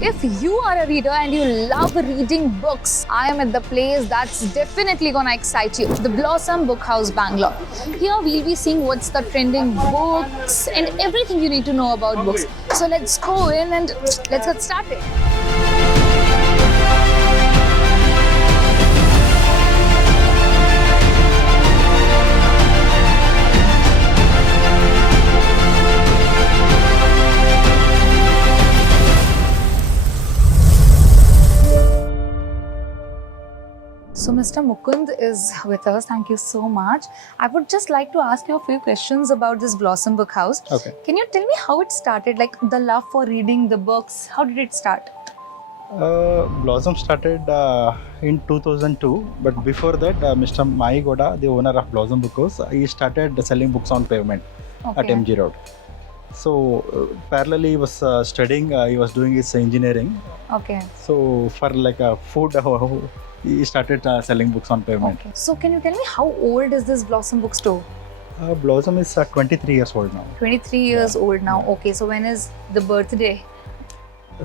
If you are a reader and you love reading books, I am at the place that's definitely gonna excite you. The Blossom Book House, Bangalore. Here we'll be seeing what's the trending books and everything you need to know about books. So let's go in and let's get started. So Mr. Mukund is with us. Thank you so much. I would just like to ask you a few questions about this Blossom Book House. Okay. Can you tell me how it started? Like the love for reading the books. How did it start? Blossom started in 2002, but before that, Mr. Mai Goda, the owner of Blossom Book House, he started selling books on pavement at MG Road. So parallelly, he was studying. He was doing his engineering. Okay. So for like food, he started selling books on pavement. Okay. So can you tell me how old is this Blossom bookstore? Blossom is 23 years old now. 23 years old now. Okay. So when is the birthday?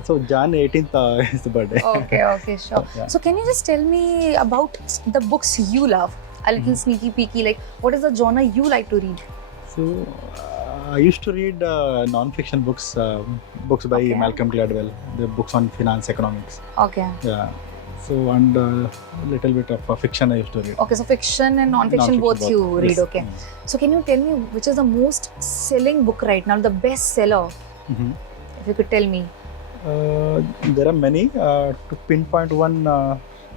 So Jan 18th is the birthday. Okay, sure. Yeah. So can you just tell me about the books you love? A little sneaky peeky, like what is the genre you like to read? So I used to read non-fiction books, books by Okay. Malcolm Gladwell, the books on finance, economics. Okay. Yeah. So and a little bit of fiction I used to read. Okay, so fiction and non-fiction both you read, Yes. okay. So can you tell me which is the most selling book right now, the best seller, Mhm. if you could tell me? There are many. To pinpoint one,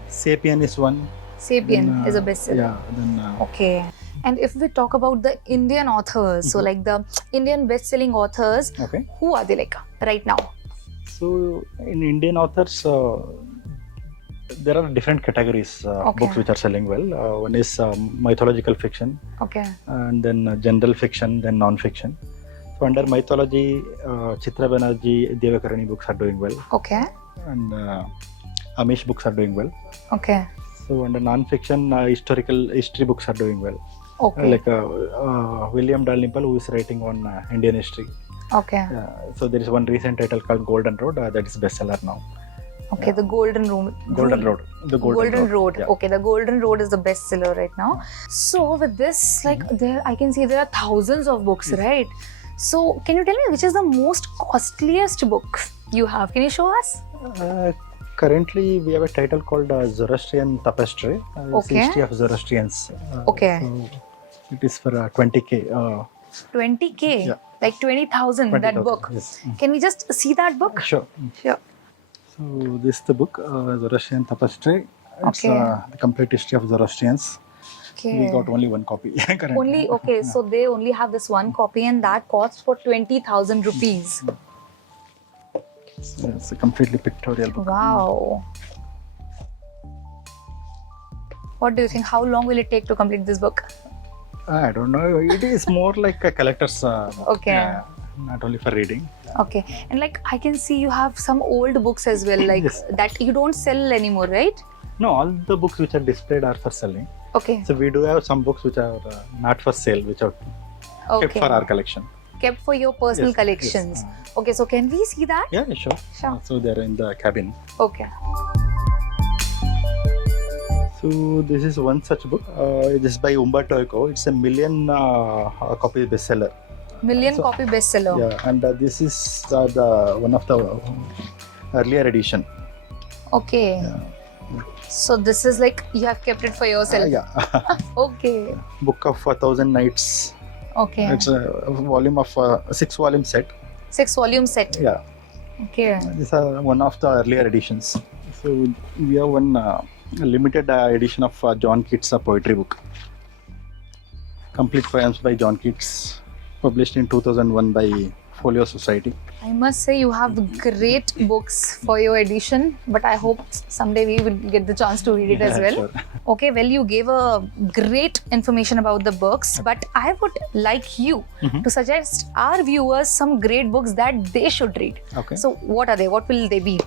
Sapien is one. Sapien Then, is a best seller. Yeah. Then Okay. And if we talk about the Indian authors, so like the Indian best-selling authors, okay. who are they like right now? So in Indian authors, there are different categories Okay. books which are selling well. One is mythological fiction, Okay. and then general fiction, then non-fiction. So under mythology, Chitra Banerjee, Devakarani books are doing well, Okay. and Amish books are doing well. Okay. So under non-fiction, history books are doing well. Okay. Like William Dalrymple, who is writing on Indian history. Okay. So there is one recent title called Golden Road that is bestseller now. Okay. The Golden Road. Golden Road. The Golden Road. Yeah. Okay, the Golden Road is the bestseller right now. So with this, like there, I can see there are thousands of books, Yes. right? So can you tell me which is the most costliest book you have? Can you show us? Currently, we have a title called Zoroastrian Tapestry. It's Okay. the history of Zoroastrians. Okay. So it is for 20K. 20K, Yeah. like 20,000. That 20,000, book. Yes. Can we just see that book? Sure. Sure. So this is the book, Zoroastrian Tapestry. It's Okay. the complete history of Zoroastrians. Okay. We got only one copy. currently. Only okay. So they only have this one copy, and that costs for 20,000 rupees. So it's a completely pictorial book. Wow. What do you think? How long will it take to complete this book? I don't know. It is more like a collector's. Okay. Not only for reading. Okay. And like I can see you have some old books as well, like Yes. that you don't sell anymore, right? No, all the books which are displayed are for selling. Okay. So we do have some books which are not for sale, which are Okay. kept for our collection. Kept for your personal Yes, collections. yes. Okay. So can we see that? Yeah, sure. Sure. So they're in the cabin. Okay. So this is one such book. It is by Umberto Eco. It's a million copy bestseller. Million So- copy bestseller. Yeah, and this is the one of the earlier edition. Okay. So this is like you have kept it for yourself. Yeah, Okay. Book of 1,000 Nights. Okay. It's a volume of 6-volume set. 6-volume set. Yeah, Okay. these are one of the earlier editions. So we have one limited edition of John Keats' poetry book. Complete poems by John Keats, published in 2001 by Folio Society. I must say you have great books for your edition, but I hope someday we will get the chance to read it as Yeah, well. sure. Okay, well, you gave a great information about the books, but I would like you Mhm. to suggest our viewers some great books that they should read. Okay. So, what are they? What will they be?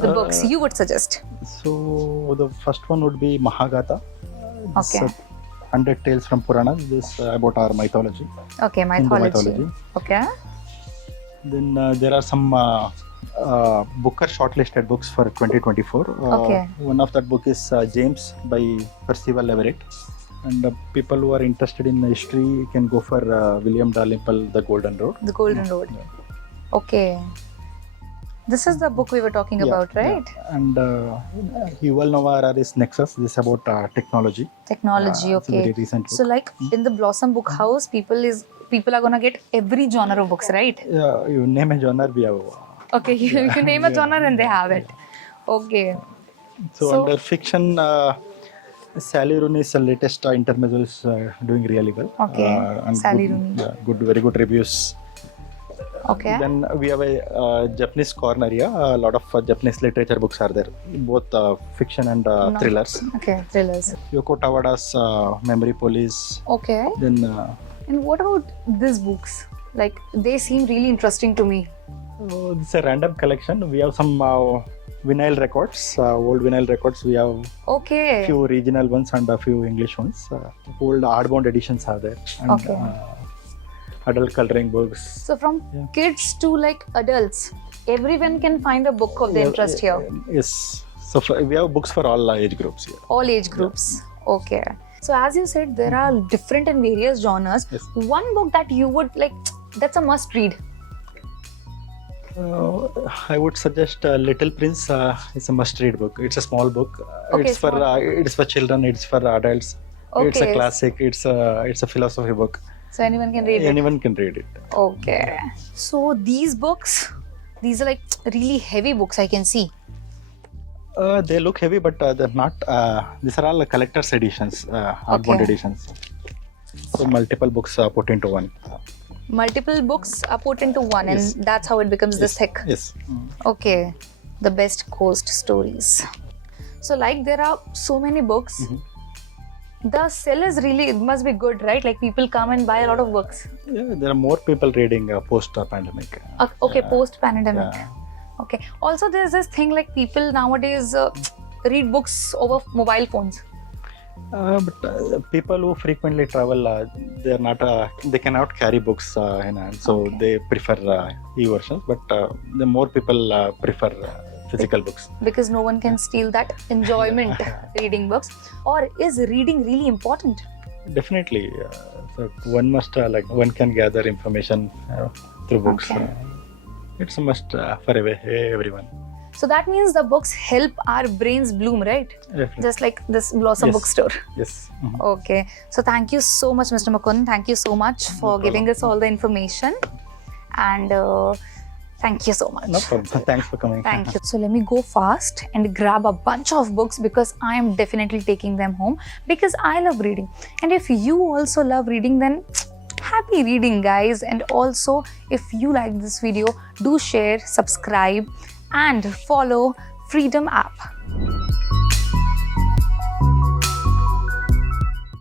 The books you would suggest. So the first one would be Mahabharata. This, Okay. 100 Tales from Puranas. This about our mythology. Okay, Hindu mythology. Okay. Then there are some Booker shortlisted books for 2024. Okay. One of that book is James by Percival Everett. And people who are interested in history can go for William Dalrymple, The Golden Road. The Golden Road. Okay. This is the book we were talking about, right? Yeah. And Yuval Noah Harari's Nexus. This is about technology. Technology. It's a very Okay. recent book. So like in the Blossom Book House, people are gonna get every genre of books, right? You name a genre, we have. Okay, you name a genre and they have it. Okay. So under fiction, Sally Rooney's latest intermezzo is doing really well. Okay, and Sally good, Rooney. Yeah, very good reviews. Okay. Then we have a Japanese corner here. A lot of Japanese literature books are there, both fiction and thrillers. Okay, thrillers. Yoko Tawada's Memory Police. Okay. Then And what about these books? Like they seem really interesting to me. it's a random collection. We have some vinyl records, old vinyl records. We have Okay. few regional ones and a few English ones. Old hardbound editions are there. And, Okay. Adult coloring books. So from Yeah. kids to like adults, everyone can find a book of their interest here. Yes. So we have books for all age groups here. All age groups. Okay. So as you said, there are different and various genres. Yes. One book that you would like, that's a must read. I would suggest Little Prince. It's a must-read book. It's a small book. Okay, It's for it's for children. It's for adults. It's a Okay. classic. It's a philosophy book. So anyone can read it. Anyone can read it. Okay. So these books, these are like really heavy books I can see. They look heavy, but they're not. These are all collector's editions, hardbound Okay. editions. So multiple books are put into one. Multiple books are put into one, Yes. and that's how it becomes this thick. Yes. Okay. The best coast stories. So like there are so many books. The sell is really, it must be good, right? Like people come and buy a lot of books. Yeah, there are more people reading post-pandemic. Okay, post-pandemic. Yeah. Okay. Also, there's this thing like people nowadays read books over mobile phones. But people who frequently travel, they're not. They cannot carry books in hand, so Okay. they prefer e-versions. But the more people prefer physical books. Because no one can steal that enjoyment reading books. Or is reading really important? Definitely, so one must one can gather information through books. Okay. It's a must for everyone. So that means the books help our brains bloom, right? Definitely. Just like this Blossom Yes. bookstore. Yes. Okay. So thank you so much, Mr. Mukund. Thank you so much for giving us all the information. And thank you so much. No problem. Thanks for coming. Thank you. So let me go fast and grab a bunch of books because I am definitely taking them home because I love reading. And if you also love reading, then happy reading, guys. And also, if you like this video, do share, subscribe, and follow Freedom app.